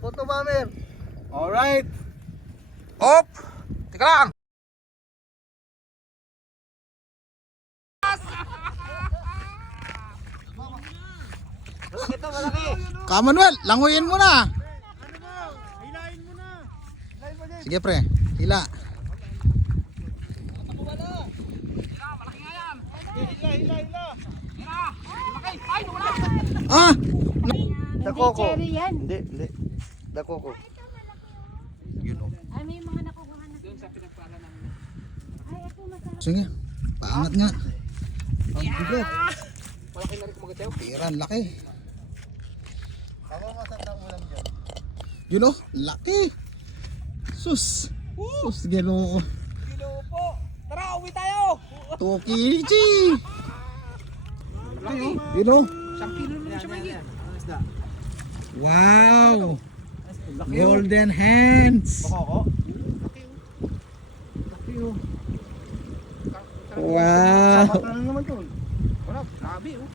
Photo bomber. Alright. Op! Teka lang! Ito malaki. Kamanuel, languyin mo na! Hilahin mo na. Hilahin mo din. Sige pre, hila. Hila. Ah! Dakoko. Cherry yan. Hindi. Dakoko. Yun o. Ay, may mga nakukuha na. Doon sa pinagpala namin. Ay, ito masarap. Sige, paangat nga. Ang bigat. Malaki na rin kumagatew. Piran, laki. Ako masarap ng ulam dyan. Yun o, laki. Sus. Sus, ginoo. Kilo po. Tara, uwi tayo. 2 kg. Yun o. 1 kilo na siya may Wow. Golden hands. Dakoko. Wow. Sapat na naman to. Wala, grabe oh.